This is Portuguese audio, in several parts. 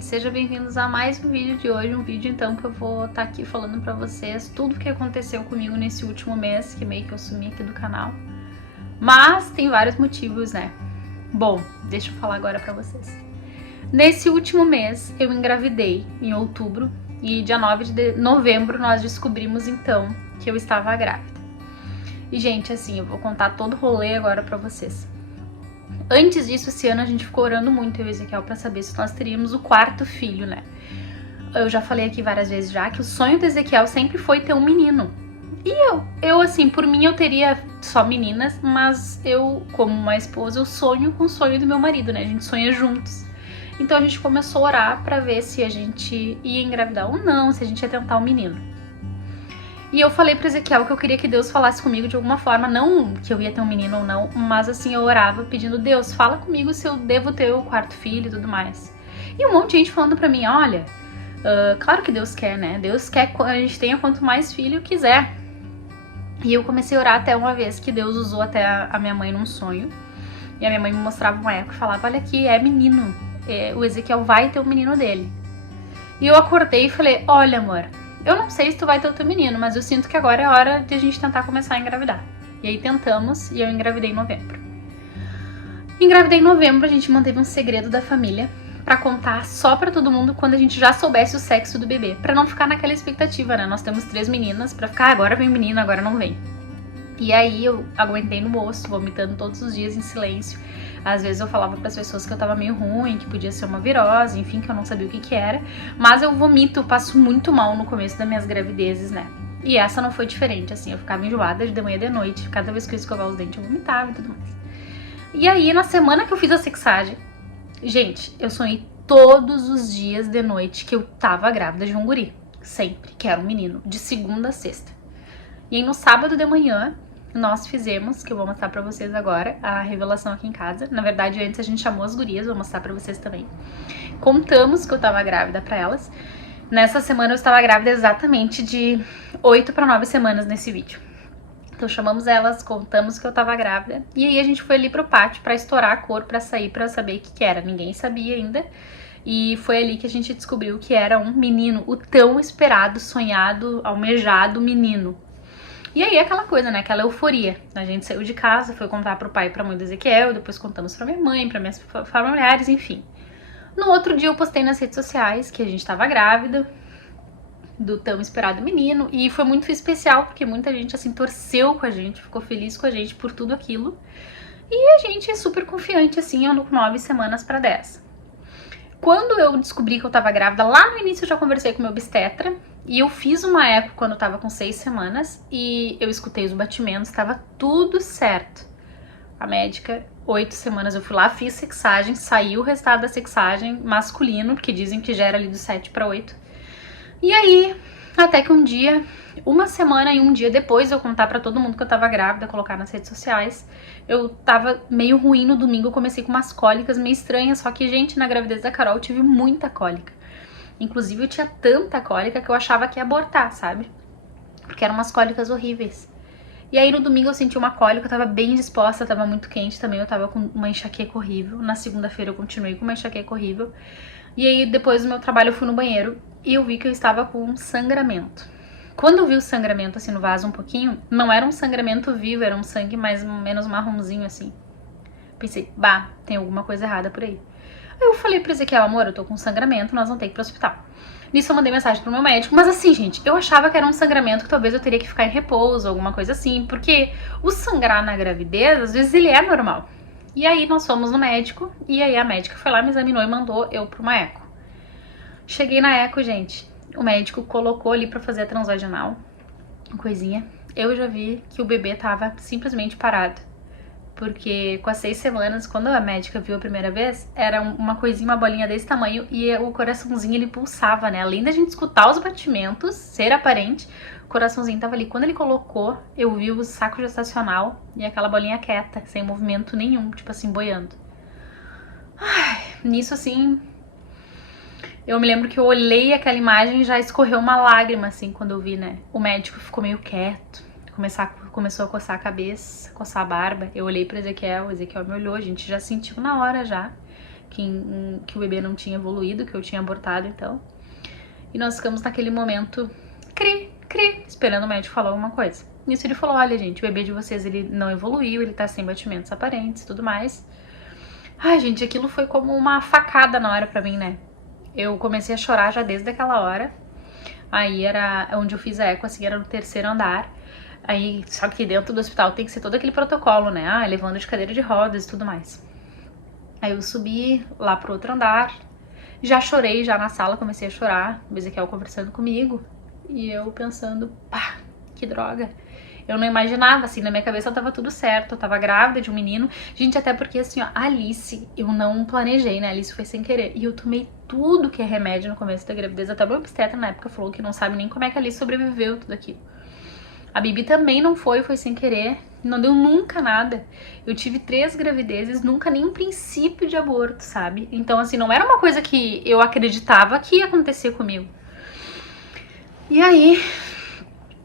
Sejam bem-vindos a mais um vídeo de hoje, um vídeo então que eu vou estar aqui falando pra vocês tudo o que aconteceu comigo nesse último mês, que meio que eu sumi aqui do canal, mas tem vários motivos, né? Bom, deixa eu falar agora pra vocês. Nesse último mês eu engravidei em outubro e dia 9 de novembro nós descobrimos então que eu estava grávida. E gente, assim, eu vou contar todo o rolê agora pra vocês. Antes disso, esse ano a gente ficou orando muito, eu e Ezequiel, pra saber se nós teríamos o quarto filho, né? Eu já falei aqui várias vezes já que o sonho do Ezequiel sempre foi ter um menino. E eu assim, por mim eu teria só meninas, mas eu, como uma esposa, eu sonho com o sonho do meu marido, né? A gente sonha juntos. Então a gente começou a orar pra ver se a gente ia engravidar ou não, se a gente ia tentar um menino. E eu falei pro Ezequiel que eu queria que Deus falasse comigo de alguma forma, não que eu ia ter um menino ou não, mas assim, eu orava pedindo, Deus, fala comigo se eu devo ter o quarto filho e tudo mais. E um monte de gente falando pra mim, olha, claro que Deus quer, né? Deus quer que a gente tenha quanto mais filho quiser. E eu comecei a orar até uma vez que Deus usou até a minha mãe num sonho. E a minha mãe me mostrava um eco e falava, olha aqui, é menino, o Ezequiel vai ter o menino dele. E eu acordei e falei, olha amor, eu não sei se tu vai ter o teu menino, mas eu sinto que agora é hora de a gente tentar começar a engravidar. E aí tentamos e eu engravidei em novembro. Engravidei em novembro, a gente manteve um segredo da família pra contar só pra todo mundo quando a gente já soubesse o sexo do bebê. Pra não ficar naquela expectativa, né? Nós temos 3 meninas, pra ficar agora vem menino, agora não vem. E aí eu aguentei no osso, vomitando todos os dias em silêncio. Às vezes eu falava para as pessoas que eu tava meio ruim, que podia ser uma virose, enfim, que eu não sabia o que era. Mas eu vomito, eu passo muito mal no começo das minhas gravidezes, né? E essa não foi diferente, assim, eu ficava enjoada de manhã e de noite. Cada vez que eu escovava os dentes eu vomitava e tudo mais. E aí, na semana que eu fiz a sexagem, gente, eu sonhei todos os dias de noite que eu tava grávida de um guri. Sempre, que era um menino, de segunda a sexta. E aí no sábado de manhã, nós fizemos, que eu vou mostrar pra vocês agora, a revelação aqui em casa. Na verdade, antes a gente chamou as gurias, vou mostrar pra vocês também. Contamos que eu tava grávida pra elas. Nessa semana eu estava grávida exatamente de 8 para 9 semanas nesse vídeo. Então chamamos elas, contamos que eu tava grávida. E aí a gente foi ali pro pátio pra estourar a cor, pra sair, pra saber o que era. Ninguém sabia ainda. E foi ali que a gente descobriu que era um menino, o tão esperado, sonhado, almejado menino. E aí aquela coisa, né, aquela euforia. A gente saiu de casa, foi contar pro pai e pra mãe do Ezequiel, depois contamos pra minha mãe, pra minhas familiares, enfim. No outro dia eu postei nas redes sociais que a gente tava grávida do tão esperado menino, e foi muito especial porque muita gente assim torceu com a gente, ficou feliz com a gente por tudo aquilo. E a gente é super confiante assim, eu com 9 semanas pra 10. Quando eu descobri que eu tava grávida, lá no início eu já conversei com meu obstetra, e eu fiz uma eco quando eu tava com 6 semanas, e eu escutei os batimentos, tava tudo certo. A médica, 8 semanas, eu fui lá, fiz sexagem, saiu o resultado da sexagem masculino, porque dizem que gera ali do 7 para 8. E aí, até que um dia, uma semana e um dia depois de eu contar pra todo mundo que eu tava grávida, colocar nas redes sociais, eu tava meio ruim no domingo, eu comecei com umas cólicas meio estranhas, só que, gente, na gravidez da Carol eu tive muita cólica. Inclusive eu tinha tanta cólica que eu achava que ia abortar, sabe? Porque eram umas cólicas horríveis. E aí no domingo eu senti uma cólica, eu tava bem disposta, tava muito quente também, eu tava com uma enxaqueca horrível. Na segunda-feira eu continuei com uma enxaqueca horrível. E aí depois do meu trabalho eu fui no banheiro e eu vi que eu estava com um sangramento. Quando eu vi o sangramento assim no vaso um pouquinho, não era um sangramento vivo, era um sangue mais ou menos marronzinho assim. Pensei, bah, tem alguma coisa errada por aí. Aí eu falei pro Ezequiel, amor, eu tô com sangramento, nós vamos ter que ir pro hospital. Nisso eu mandei mensagem pro meu médico, mas assim, gente, eu achava que era um sangramento que talvez eu teria que ficar em repouso, alguma coisa assim, porque o sangrar na gravidez, às vezes ele é normal. E aí nós fomos no médico, e aí a médica foi lá, me examinou e mandou eu pra uma eco. Cheguei na eco, gente, o médico colocou ali pra fazer a transvaginal, coisinha. Eu já vi que o bebê tava simplesmente parado. Porque com as 6 semanas, quando a médica viu a primeira vez, era uma coisinha, uma bolinha desse tamanho, e o coraçãozinho ele pulsava, né? Além da gente escutar os batimentos, ser aparente, o coraçãozinho tava ali. Quando ele colocou, eu vi o saco gestacional e aquela bolinha quieta, sem movimento nenhum, tipo assim, boiando. Ai, nisso assim, eu me lembro que eu olhei aquela imagem e já escorreu uma lágrima, assim, quando eu vi, né? O médico ficou meio quieto. Começou a coçar a cabeça, coçar a barba. Eu olhei para Ezequiel, o Ezequiel me olhou, a gente já sentiu na hora já que o bebê não tinha evoluído, que eu tinha abortado então. E nós ficamos naquele momento, esperando o médico falar alguma coisa. Nisso ele falou, olha gente, o bebê de vocês ele não evoluiu, ele tá sem batimentos aparentes e tudo mais. Ai gente, aquilo foi como uma facada na hora pra mim, né? Eu comecei a chorar já desde aquela hora. Aí era onde eu fiz a eco, assim, era no 3º andar. Aí, sabe que dentro do hospital tem que ser todo aquele protocolo, né? Ah, levando de cadeira de rodas e tudo mais. Aí eu subi lá pro outro andar. Já chorei, já na sala, comecei a chorar. O Ezequiel conversando comigo. E eu pensando, pá, que droga. Eu não imaginava, assim, na minha cabeça tava tudo certo. Eu tava grávida de um menino. Gente, até porque, assim, ó, a Alice, eu não planejei, né? A Alice foi sem querer. E eu tomei tudo que é remédio no começo da gravidez. Até o meu obstetra na época falou que não sabe nem como é que a Alice sobreviveu tudo aquilo. A Bibi também não foi sem querer, não deu nunca nada. Eu tive 3 gravidezes, nunca nem um princípio de aborto, sabe? Então, assim, não era uma coisa que eu acreditava que ia acontecer comigo. E aí,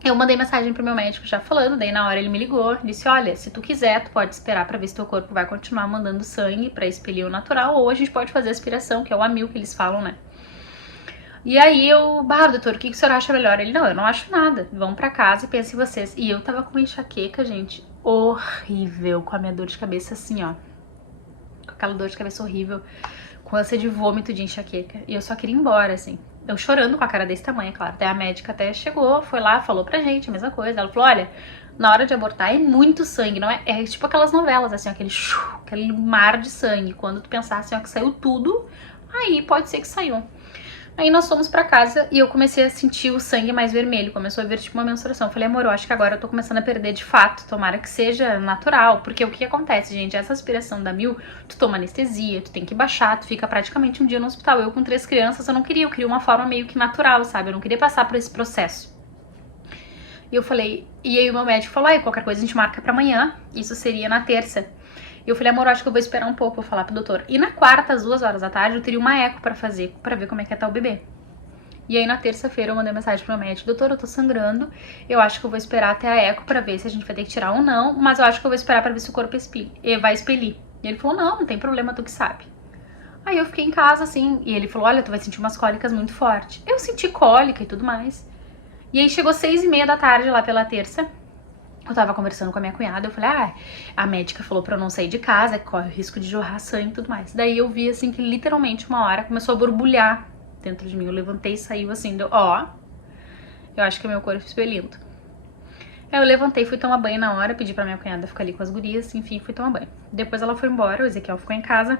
eu mandei mensagem pro meu médico já falando, daí na hora ele me ligou, disse, olha, se tu quiser, tu pode esperar pra ver se teu corpo vai continuar mandando sangue pra expelir o natural, ou a gente pode fazer aspiração, que é o amil que eles falam, né? E aí eu, doutor, o que o senhor acha melhor? Ele, não, eu não acho nada, vão pra casa e pensem em vocês. E eu tava com uma enxaqueca, gente, horrível, com a minha dor de cabeça assim, ó. Com aquela dor de cabeça horrível, com ânsia de vômito de enxaqueca. E eu só queria ir embora, assim. Eu chorando com a cara desse tamanho, claro. Daí a médica até chegou, foi lá, falou pra gente a mesma coisa. Ela falou, olha, na hora de abortar é muito sangue, não é? É tipo aquelas novelas, assim, ó, aquele mar de sangue. Quando tu pensar assim, ó, que saiu tudo, aí pode ser que saiu. Aí nós fomos pra casa e eu comecei a sentir o sangue mais vermelho, começou a ver tipo uma menstruação. Eu falei, amor, eu acho que agora eu tô começando a perder de fato, tomara que seja natural. Porque o que acontece, gente, essa aspiração da Mil, tu toma anestesia, tu tem que baixar, tu fica praticamente um dia no hospital. Eu com 3 crianças, eu queria uma forma meio que natural, sabe? Eu não queria passar por esse processo. E eu falei, e aí o meu médico falou, qualquer coisa a gente marca pra amanhã, isso seria na terça. E eu falei, amor, acho que eu vou esperar um pouco, vou falar pro doutor. E na quarta, às 2 horas da tarde, eu teria uma eco pra fazer, pra ver como é que tá o bebê. E aí na terça-feira eu mandei mensagem pro meu médico, doutor, eu tô sangrando, eu acho que eu vou esperar até a eco pra ver se a gente vai ter que tirar ou não, mas eu acho que eu vou esperar pra ver se o corpo vai expelir. E ele falou, não tem problema, tu que sabe. Aí eu fiquei em casa, assim, e ele falou, olha, tu vai sentir umas cólicas muito fortes. Eu senti cólica e tudo mais. E aí chegou 6h30 da tarde lá pela terça, eu tava conversando com a minha cunhada, eu falei, a médica falou pra eu não sair de casa, que corre o risco de jorrar sangue e tudo mais. Daí eu vi, assim, que literalmente uma hora começou a borbulhar dentro de mim. Eu levantei e saiu assim, eu acho que é meu corpo expelindo. Aí eu levantei, fui tomar banho na hora, pedi pra minha cunhada ficar ali com as gurias, enfim, fui tomar banho. Depois ela foi embora, o Ezequiel ficou em casa,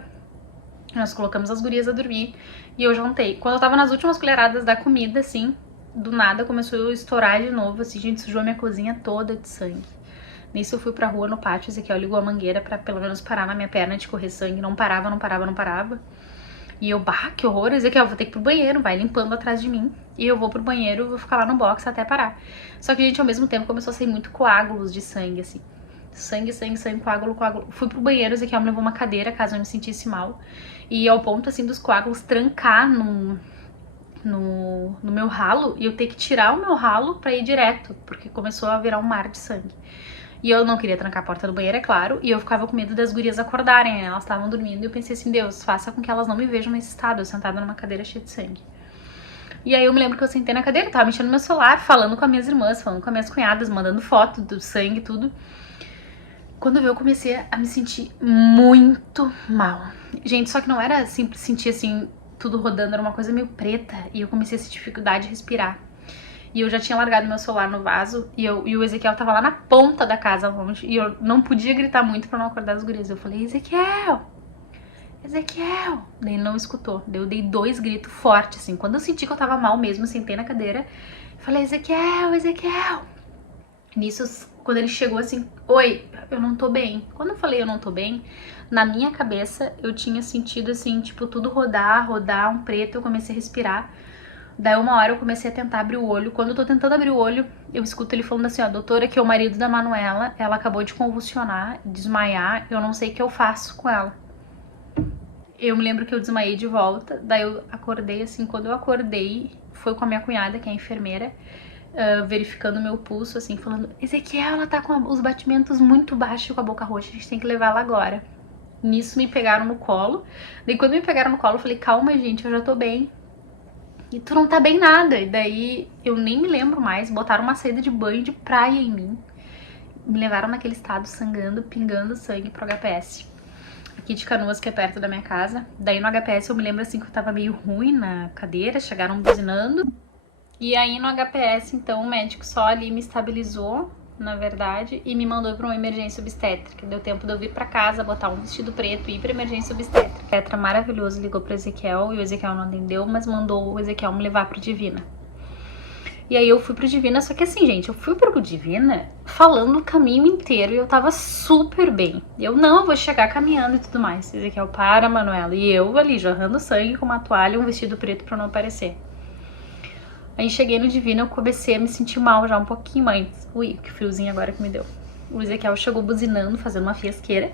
nós colocamos as gurias a dormir e eu jantei. Quando eu tava nas últimas colheradas da comida, assim, do nada começou a estourar de novo, assim, gente, sujou a minha cozinha toda de sangue. Nisso eu fui pra rua no pátio, Ezequiel ligou a mangueira pra pelo menos parar na minha perna de correr sangue, não parava. E eu, que horror, Ezequiel, vou ter que ir pro banheiro, vai limpando atrás de mim. E eu vou pro banheiro, vou ficar lá no box até parar. Só que, gente, ao mesmo tempo começou a sair muito coágulos de sangue, assim. Sangue, coágulo. Fui pro banheiro, Ezequiel me levou uma cadeira caso eu me sentisse mal. E ao ponto, assim, dos coágulos trancar no meu ralo, e eu ter que tirar o meu ralo pra ir direto, porque começou a virar um mar de sangue. E eu não queria trancar a porta do banheiro, é claro, e eu ficava com medo das gurias acordarem, né? Elas estavam dormindo, e eu pensei assim, Deus, faça com que elas não me vejam nesse estado, eu sentada numa cadeira cheia de sangue. E aí eu me lembro que eu sentei na cadeira, tava mexendo no meu celular, falando com as minhas irmãs, falando com as minhas cunhadas, mandando foto do sangue e tudo. Quando eu comecei a me sentir muito mal. Gente, só que não era simples sentir assim, tudo rodando, era uma coisa meio preta. E eu comecei a sentir dificuldade de respirar. E eu já tinha largado meu celular no vaso e o Ezequiel tava lá na ponta da casa longe. E eu não podia gritar muito pra não acordar as gurias. Eu falei, Ezequiel! Ezequiel! Daí ele não escutou. Daí eu dei 2 gritos fortes, assim. Quando eu senti que eu tava mal mesmo, eu sentei na cadeira. Falei, Ezequiel, Ezequiel! Nisso, quando ele chegou assim, oi, eu não tô bem. Quando eu falei eu não tô bem, na minha cabeça eu tinha sentido assim, tipo, tudo rodar, um preto, eu comecei a respirar. Daí uma hora eu comecei a tentar abrir o olho. Quando eu tô tentando abrir o olho, eu escuto ele falando assim, ó, doutora, que é o marido da Manuela, ela acabou de convulsionar, desmaiar, eu não sei o que eu faço com ela. Eu me lembro que eu desmaiei de volta, daí eu acordei assim, quando eu acordei, foi com a minha cunhada, que é enfermeira, verificando meu pulso, assim, falando, Ezequiel, ela tá com os batimentos muito baixos e com a boca roxa, a gente tem que levar ela agora. Nisso me pegaram no colo, daí quando me pegaram no colo eu falei, calma gente, eu já tô bem. E tu não tá bem nada. E daí eu nem me lembro mais, botaram uma saída de banho de praia em mim. Me levaram naquele estado sangrando, pingando sangue pro HPS. Aqui de Canoas, que é perto da minha casa. Daí no HPS eu me lembro assim que eu tava meio ruim na cadeira, chegaram buzinando. E aí no HPS, então, o médico só ali me estabilizou, na verdade, e me mandou pra uma emergência obstétrica. Deu tempo de eu vir pra casa, botar um vestido preto e ir pra emergência obstétrica. O Petra maravilhoso ligou pro Ezequiel e o Ezequiel não atendeu, mas mandou o Ezequiel me levar pro Divina. E aí eu fui pro Divina, só que assim, gente, eu fui pro Divina falando o caminho inteiro e eu tava super bem. Eu vou chegar caminhando e tudo mais. Ezequiel, para, Manuela. E eu ali, jorrando sangue com uma toalha e um vestido preto pra não aparecer. Aí cheguei no Divina, eu comecei a me sentir mal já um pouquinho antes. Ui, que friozinho agora que me deu. O Ezequiel chegou buzinando, fazendo uma fiasqueira.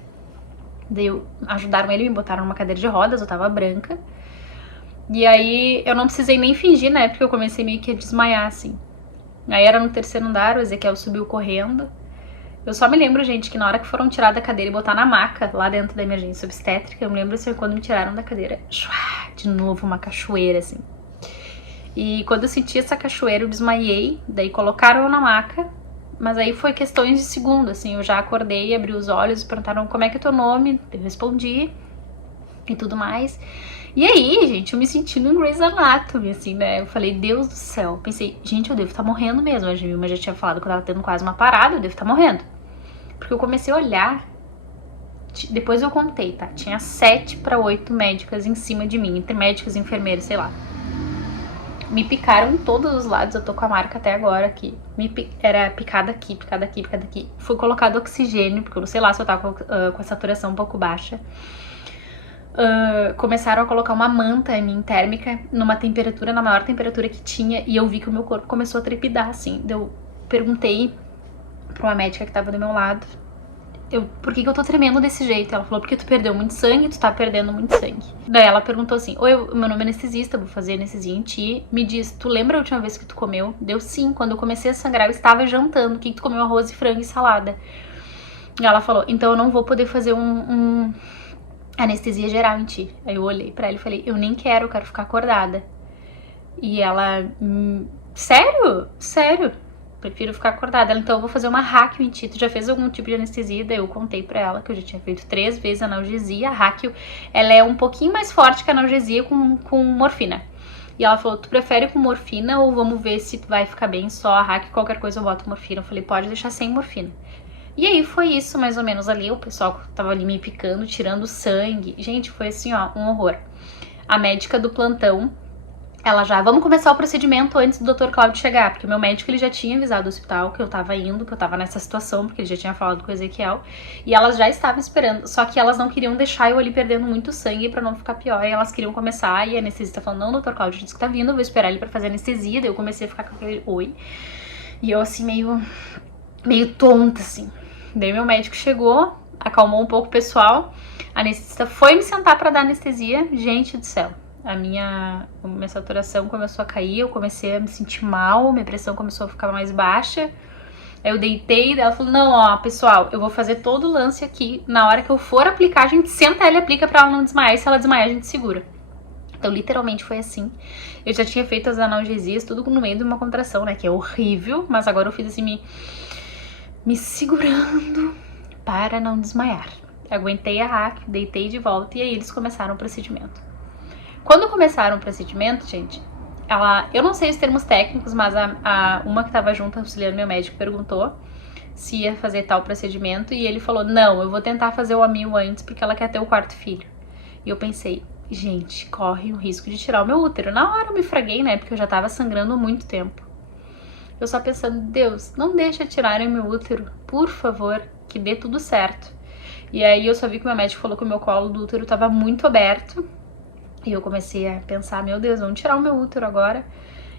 Daí ajudaram ele, me botaram numa cadeira de rodas, eu tava branca. E aí eu não precisei nem fingir, né, porque eu comecei meio que a desmaiar, assim. Aí era no 3º andar, o Ezequiel subiu correndo. Eu só me lembro, gente, que na hora que foram tirar da cadeira e botar na maca, lá dentro da emergência obstétrica, eu me lembro assim, quando me tiraram da cadeira, de novo uma cachoeira, assim. E quando eu senti essa cachoeira, eu desmaiei, daí colocaram eu na maca, mas aí foi questões de segundo, assim, eu já acordei, abri os olhos, perguntaram como é que é teu nome, eu respondi e tudo mais. E aí, gente, eu me senti no Grey's Anatomy, assim, né, eu falei, Deus do céu, pensei, gente, eu devo estar morrendo mesmo, a Gilma já tinha falado que eu tava tendo quase uma parada, eu devo estar morrendo. Porque eu comecei a olhar, depois eu contei, tá, tinha 7 para 8 médicas em cima de mim, entre médicos e enfermeiros, sei lá. Me picaram em todos os lados, eu tô com a marca até agora aqui. Era picada aqui, picada aqui, picada aqui. Fui colocado oxigênio, porque eu não sei lá se eu tava com a saturação um pouco baixa. Começaram a colocar uma manta em mim térmica, numa temperatura, na maior temperatura que tinha, e eu vi que o meu corpo começou a trepidar, assim. Eu perguntei pra uma médica que tava do meu lado, por que eu tô tremendo desse jeito? Ela falou, porque tu perdeu muito sangue, tu tá perdendo muito sangue. Daí ela perguntou assim, oi, meu nome é anestesista, vou fazer anestesia em ti. Me diz, tu lembra a última vez que tu comeu? Deu sim, quando eu comecei a sangrar eu estava jantando, o que tu comeu? Arroz e frango e salada. E ela falou, então eu não vou poder fazer anestesia geral em ti. Aí eu olhei pra ela e falei, eu nem quero, eu quero ficar acordada. E ela, sério? Sério? Prefiro ficar acordada. Ela, então eu vou fazer uma Háquio em ti. Tu já fez algum tipo de anestesia? Daí eu contei pra ela que eu já tinha feito 3 vezes analgesia. A Háquio, ela é um pouquinho mais forte que a analgesia com morfina. E ela falou, tu prefere com morfina ou vamos ver se tu vai ficar bem só a Háquio, qualquer coisa eu boto morfina. Eu falei, pode deixar sem morfina. E aí foi isso mais ou menos ali. O pessoal tava ali me picando, tirando sangue. Gente, foi assim, ó, um horror. A médica do plantão, ela já, vamos começar o procedimento antes do Dr. Cláudio chegar, porque o meu médico, ele já tinha avisado o hospital que eu tava indo, que eu tava nessa situação, porque ele já tinha falado com o Ezequiel, e elas já estavam esperando, só que elas não queriam deixar eu ali perdendo muito sangue pra não ficar pior, e elas queriam começar, e a anestesista falando, não, Dr. Cláudio disse que tá vindo, eu vou esperar ele pra fazer anestesia, daí eu comecei a ficar com aquele oi, e eu assim, meio tonta, assim. Daí meu médico chegou, acalmou um pouco o pessoal, a anestesista foi me sentar pra dar anestesia, gente do céu. A minha saturação começou a cair, eu comecei a me sentir mal, minha pressão começou a ficar mais baixa. Aí eu deitei, daí ela falou, não, ó, pessoal, eu vou fazer todo o lance aqui, na hora que eu for aplicar, a gente senta ela e aplica pra ela não desmaiar, e se ela desmaiar, a gente segura. Então, literalmente foi assim. Eu já tinha feito as analgesias, tudo no meio de uma contração, né? Que é horrível, mas agora eu fiz assim, me segurando para não desmaiar. Aguentei a hack, deitei de volta e aí eles começaram o procedimento. Quando começaram o procedimento, gente, eu não sei os termos técnicos, mas uma que tava junto, auxiliando meu médico, perguntou se ia fazer tal procedimento e ele falou, não, eu vou tentar fazer o AMIO antes porque ela quer ter o 4º filho. E eu pensei, gente, corre o risco de tirar o meu útero. Na hora eu me fraguei, né, porque eu já tava sangrando há muito tempo. Eu só pensando, Deus, não deixa tirarem meu útero, por favor, que dê tudo certo. E aí eu só vi que o meu médico falou que o meu colo do útero tava muito aberto. E eu comecei a pensar, meu Deus, vamos tirar o meu útero agora.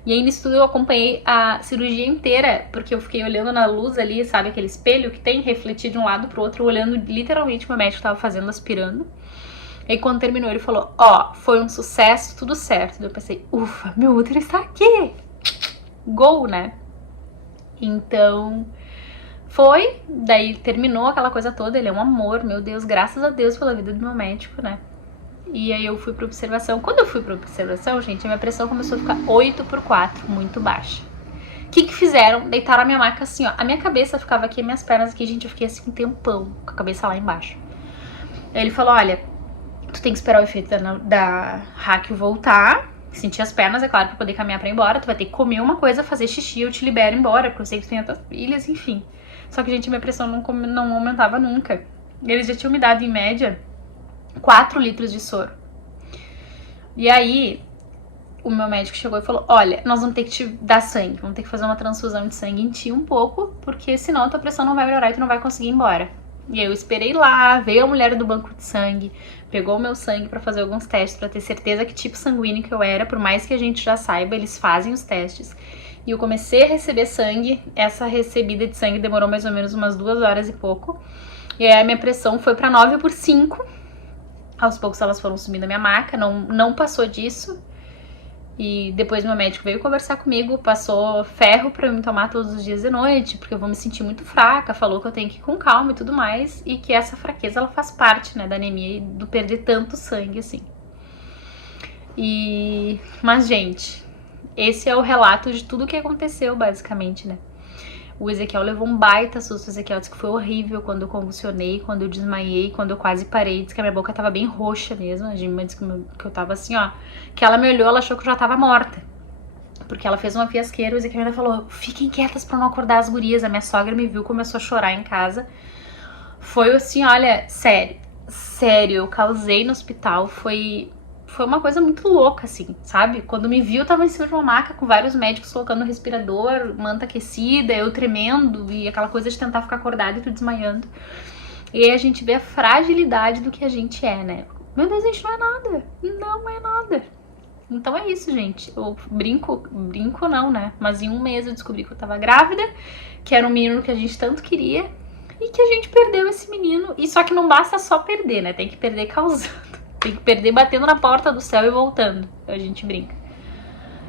E aí nisso tudo eu acompanhei a cirurgia inteira, porque eu fiquei olhando na luz ali, sabe, aquele espelho que tem, refletir de um lado pro outro, olhando literalmente o que o meu médico tava fazendo, aspirando. E aí quando terminou ele falou, ó, foi um sucesso, tudo certo. Daí eu pensei, ufa, meu útero está aqui. Gol, né? Então, foi, daí terminou aquela coisa toda, ele é um amor, meu Deus, graças a Deus pela vida do meu médico, né? E aí eu fui pra observação. Quando eu fui pra observação, gente, a minha pressão começou a ficar 8/4, muito baixa. O que fizeram? Deitaram a minha maca assim, ó. A minha cabeça ficava aqui, minhas pernas aqui, gente, eu fiquei assim um tempão, com a cabeça lá embaixo. Aí ele falou, olha, tu tem que esperar o efeito da hack voltar, sentir as pernas, é claro, pra poder caminhar pra ir embora, tu vai ter que comer uma coisa, fazer xixi, eu te libero embora, porque eu sei que tu tem outras filhas, enfim. Só que, gente, minha pressão não aumentava nunca. Eles já tinham me dado, em média, 4 litros de soro. E aí, o meu médico chegou e falou, olha, nós vamos ter que te dar sangue, vamos ter que fazer uma transfusão de sangue em ti um pouco, porque senão a tua pressão não vai melhorar e tu não vai conseguir ir embora. E aí eu esperei lá, veio a mulher do banco de sangue, pegou o meu sangue pra fazer alguns testes, pra ter certeza que tipo sanguíneo que eu era, por mais que a gente já saiba, eles fazem os testes. E eu comecei a receber sangue, essa recebida de sangue demorou mais ou menos umas 2 horas e pouco. E aí a minha pressão foi pra 9/5. Aos poucos elas foram subindo a minha maca, não passou disso. E depois meu médico veio conversar comigo, passou ferro pra eu me tomar todos os dias de noite, porque eu vou me sentir muito fraca, falou que eu tenho que ir com calma e tudo mais, e que essa fraqueza ela faz parte, né, da anemia e do perder tanto sangue assim. Mas, gente, esse é o relato de tudo que aconteceu, basicamente, né? O Ezequiel levou um baita susto. O Ezequiel disse que foi horrível quando eu convulsionei, quando eu desmaiei, quando eu quase parei. Disse que a minha boca tava bem roxa mesmo. A Gima disse que eu tava assim, ó. Que ela me olhou, ela achou que eu já tava morta. Porque ela fez uma fiasqueira. O Ezequiel ainda falou, fiquem quietas pra não acordar as gurias. A minha sogra me viu, começou a chorar em casa. Foi assim, olha, sério, eu causei no hospital. Foi uma coisa muito louca, assim, sabe? Quando me viu, eu tava em cima de uma maca com vários médicos colocando no respirador, manta aquecida, eu tremendo e aquela coisa de tentar ficar acordada e tu desmaiando. E aí a gente vê a fragilidade do que a gente é, né? Meu Deus, a gente não é nada. Não é nada. Então é isso, gente. Eu brinco não, né? Mas em um mês eu descobri que eu tava grávida, que era um menino que a gente tanto queria e que a gente perdeu esse menino. E só que não basta só perder, né? Tem que perder causando. Tem que perder batendo na porta do céu e voltando. A gente brinca.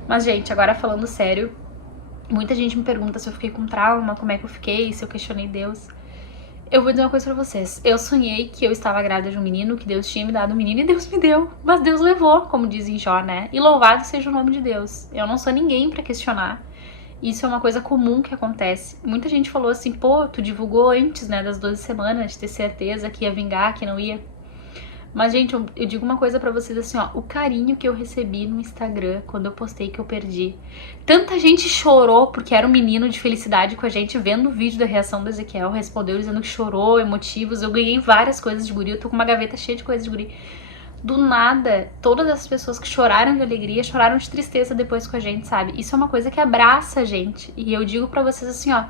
Mas, gente, agora falando sério, muita gente me pergunta se eu fiquei com trauma, como é que eu fiquei, se eu questionei Deus. Eu vou dizer uma coisa pra vocês. Eu sonhei que eu estava grávida de um menino, que Deus tinha me dado um menino e Deus me deu. Mas Deus levou, como diz em Jó, né? E louvado seja o nome de Deus. Eu não sou ninguém pra questionar. Isso é uma coisa comum que acontece. Muita gente falou assim, pô, tu divulgou antes, né, das 12 semanas, de ter certeza que ia vingar, que não ia. Mas, gente, eu digo uma coisa pra vocês assim, ó, o carinho que eu recebi no Instagram quando eu postei que eu perdi. Tanta gente chorou porque era um menino de felicidade com a gente, vendo o vídeo da reação do Ezequiel, respondeu dizendo que chorou, emotivos. Eu ganhei várias coisas de guri, eu tô com uma gaveta cheia de coisas de guri. Do nada, todas as pessoas que choraram de alegria, choraram de tristeza depois com a gente, sabe? Isso é uma coisa que abraça a gente. E eu digo pra vocês assim, ó,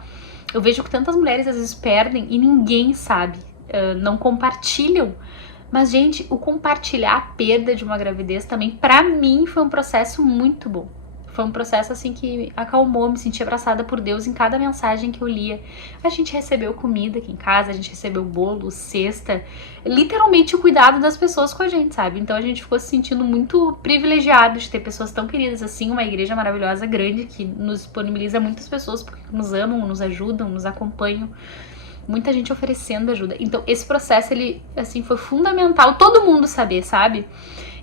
eu vejo que tantas mulheres às vezes perdem e ninguém sabe, não compartilham. Mas, gente, o compartilhar a perda de uma gravidez também, pra mim, foi um processo muito bom. Foi um processo, assim, que acalmou, me senti abraçada por Deus em cada mensagem que eu lia. A gente recebeu comida aqui em casa, a gente recebeu bolo, cesta, literalmente o cuidado das pessoas com a gente, sabe? Então a gente ficou se sentindo muito privilegiado de ter pessoas tão queridas assim, uma igreja maravilhosa, grande, que nos disponibiliza muitas pessoas porque nos amam, nos ajudam, nos acompanham. Muita gente oferecendo ajuda. Então, esse processo, ele, assim, foi fundamental todo mundo saber, sabe?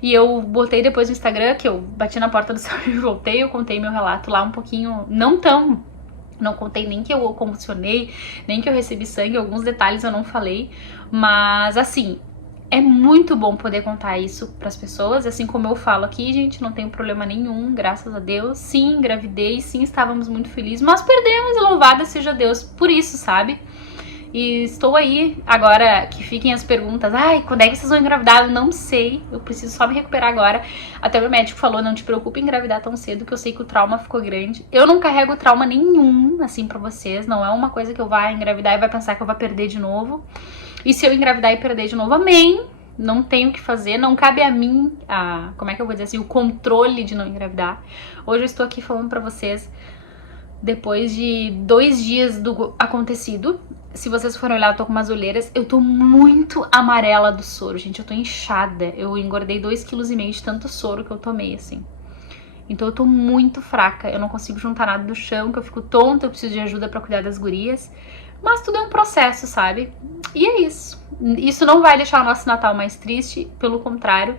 E eu botei depois no Instagram, que eu bati na porta do céu e voltei, eu contei meu relato lá um pouquinho, não contei nem que eu convulsionei, nem que eu recebi sangue, alguns detalhes eu não falei, mas assim, é muito bom poder contar isso pras pessoas, assim como eu falo aqui, gente, não tenho problema nenhum, graças a Deus. Sim, engravidei, sim, estávamos muito felizes, mas perdemos e louvada seja Deus por isso, sabe? E estou aí, agora que fiquem as perguntas, ai, quando é que vocês vão engravidar? Eu não sei, eu preciso só me recuperar agora. Até o meu médico falou, não te preocupe em engravidar tão cedo, que eu sei que o trauma ficou grande. Eu não carrego trauma nenhum, assim, pra vocês, não é uma coisa que eu vá engravidar e vai pensar que eu vou perder de novo. E se eu engravidar e perder de novo, amém, não tenho o que fazer, não cabe a mim, como é que eu vou dizer assim, o controle de não engravidar. Hoje eu estou aqui falando pra vocês, depois de 2 dias do acontecido. Se vocês forem olhar, eu tô com umas olheiras. Eu tô muito amarela do soro, gente. Eu tô inchada. Eu engordei 2,5 kg de tanto soro que eu tomei, assim. Então eu tô muito fraca. Eu não consigo juntar nada do chão, que eu fico tonta. Eu preciso de ajuda pra cuidar das gurias. Mas tudo é um processo, sabe? E é isso. Isso não vai deixar o nosso Natal mais triste. Pelo contrário,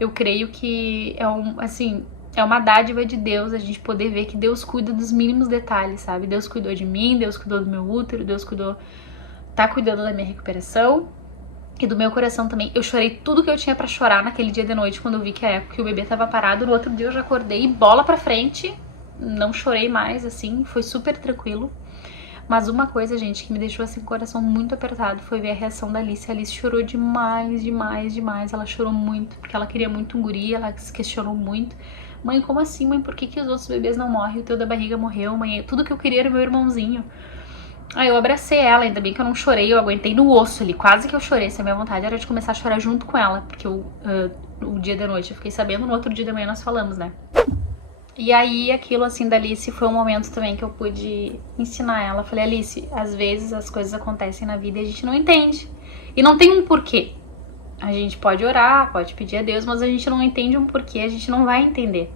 eu creio que é uma dádiva de Deus a gente poder ver que Deus cuida dos mínimos detalhes, sabe? Deus cuidou de mim, Deus cuidou do meu útero, tá cuidando da minha recuperação e do meu coração também. Eu chorei tudo que eu tinha pra chorar naquele dia de noite, quando eu vi que o bebê tava parado. No outro dia eu já acordei, bola pra frente, não chorei mais, assim, foi super tranquilo. Mas uma coisa, gente, que me deixou assim com o coração muito apertado foi ver a reação da Alice. A Alice chorou demais, demais, demais. Ela chorou muito, porque ela queria muito um guri, ela se questionou muito. Mãe, como assim, mãe? Por que os outros bebês não morrem? O teu da barriga morreu, mãe. Tudo que eu queria era meu irmãozinho. Aí eu abracei ela, ainda bem que eu não chorei, eu aguentei no osso ali, quase que eu chorei. Se a minha vontade era de começar a chorar junto com ela, porque o dia da noite eu fiquei sabendo, no outro dia da manhã nós falamos, né? E aí, aquilo assim da Alice foi um momento também que eu pude ensinar ela. Falei, Alice, às vezes as coisas acontecem na vida e a gente não entende. E não tem um porquê. A gente pode orar, pode pedir a Deus, mas a gente não entende um porquê, a gente não vai entender.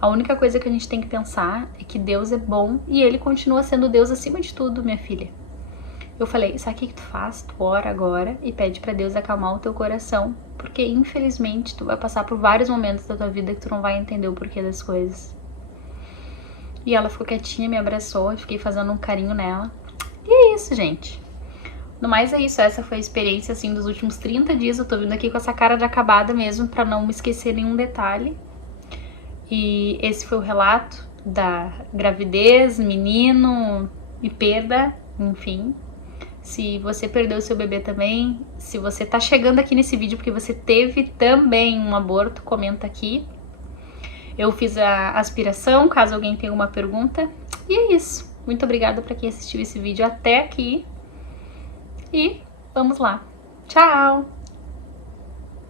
A única coisa que a gente tem que pensar é que Deus é bom e Ele continua sendo Deus acima de tudo, minha filha. Eu falei, sabe o que tu faz? Tu ora agora e pede pra Deus acalmar o teu coração, porque infelizmente tu vai passar por vários momentos da tua vida que tu não vai entender o porquê das coisas. E ela ficou quietinha, me abraçou, eu fiquei fazendo um carinho nela. E é isso, gente. No mais é isso, essa foi a experiência assim dos últimos 30 dias. Eu tô vindo aqui com essa cara de acabada mesmo pra não me esquecer nenhum detalhe. E esse foi o relato da gravidez, menino e perda, enfim. Se você perdeu seu bebê também, se você tá chegando aqui nesse vídeo porque você teve também um aborto, comenta aqui. Eu fiz a aspiração, caso alguém tenha uma pergunta. E é isso. Muito obrigada para quem assistiu esse vídeo até aqui. E vamos lá. Tchau!